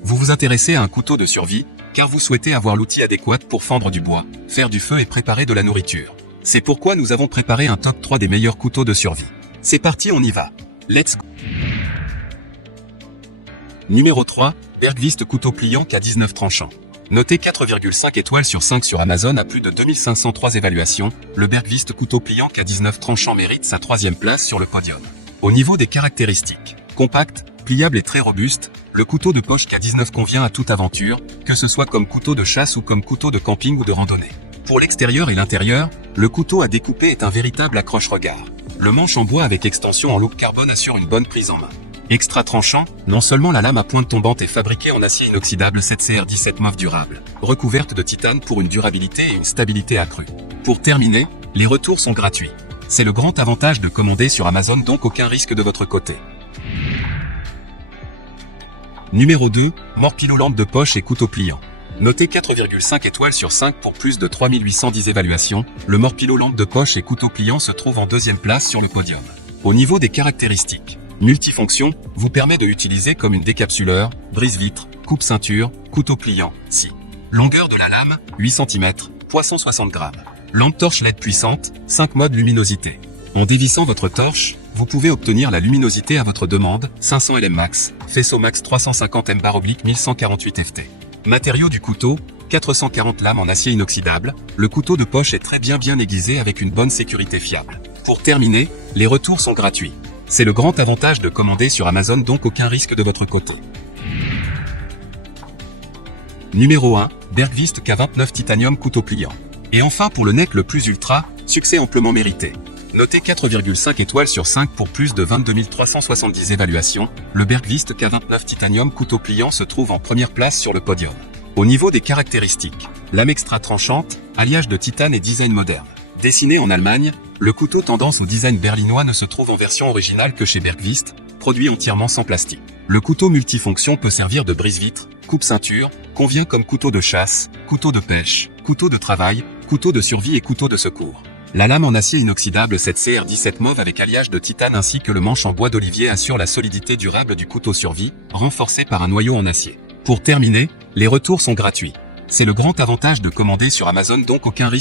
Vous vous intéressez à un couteau de survie, car vous souhaitez avoir l'outil adéquat pour fendre du bois, faire du feu et préparer de la nourriture. C'est pourquoi nous avons préparé un top 3 des meilleurs couteaux de survie. C'est parti, on y va. Let's go. Numéro 3, Bergvist couteau pliant K19 tranchant. Noté 4,5 étoiles sur 5 sur Amazon à plus de 2503 évaluations, le Bergvist couteau pliant K19 tranchant mérite sa 3e place sur le podium. Au niveau des caractéristiques, compact, pliable et très robuste, le couteau de poche K19 convient à toute aventure, que ce soit comme couteau de chasse ou comme couteau de camping ou de randonnée. Pour l'extérieur et l'intérieur, le couteau à découper est un véritable accroche-regard. Le manche en bois avec extension en look carbone assure une bonne prise en main. Extra tranchant, non seulement la lame à pointe tombante est fabriquée en acier inoxydable 7CR17 MOF durable, recouverte de titane pour une durabilité et une stabilité accrue. Pour terminer, les retours sont gratuits. C'est le grand avantage de commander sur Amazon, donc aucun risque de votre côté. Numéro 2, Morpilo lampe de poche et couteau pliant. Noté 4,5 étoiles sur 5 pour plus de 3810 évaluations, le Morpilo lampe de poche et couteau pliant se trouve en 2e place sur le podium. Au niveau des caractéristiques, multifonction vous permet de l'utiliser comme une décapsuleur, brise-vitre, coupe-ceinture, couteau pliant, scie. Longueur de la lame, 8 cm, poids 160 g. Lampe torche LED puissante, 5 modes luminosité. En dévissant votre torche, vous pouvez obtenir la luminosité à votre demande, 500 lm max, faisceau max 350 m/1148 ft. Matériau du couteau, 440 lames en acier inoxydable, le couteau de poche est très bien aiguisé avec une bonne sécurité fiable. Pour terminer, les retours sont gratuits. C'est le grand avantage de commander sur Amazon, donc aucun risque de votre côté. Numéro 1, Bergvist K29 Titanium couteau pliant. Et enfin pour le neck le plus ultra, succès amplement mérité. Noté 4,5 étoiles sur 5 pour plus de 22 370 évaluations, le Bergvist K29 Titanium couteau pliant se trouve en première place sur le podium. Au niveau des caractéristiques, lame extra tranchante, alliage de titane et design moderne. Dessiné en Allemagne, le couteau tendance au design berlinois ne se trouve en version originale que chez Bergvist, produit entièrement sans plastique. Le couteau multifonction peut servir de brise-vitre, coupe-ceinture, convient comme couteau de chasse, couteau de pêche, couteau de travail, couteau de survie et couteau de secours. La lame en acier inoxydable 7CR17 MOF avec alliage de titane ainsi que le manche en bois d'olivier assure la solidité durable du couteau survie, renforcé par un noyau en acier. Pour terminer, les retours sont gratuits. C'est le grand avantage de commander sur Amazon, donc aucun risque.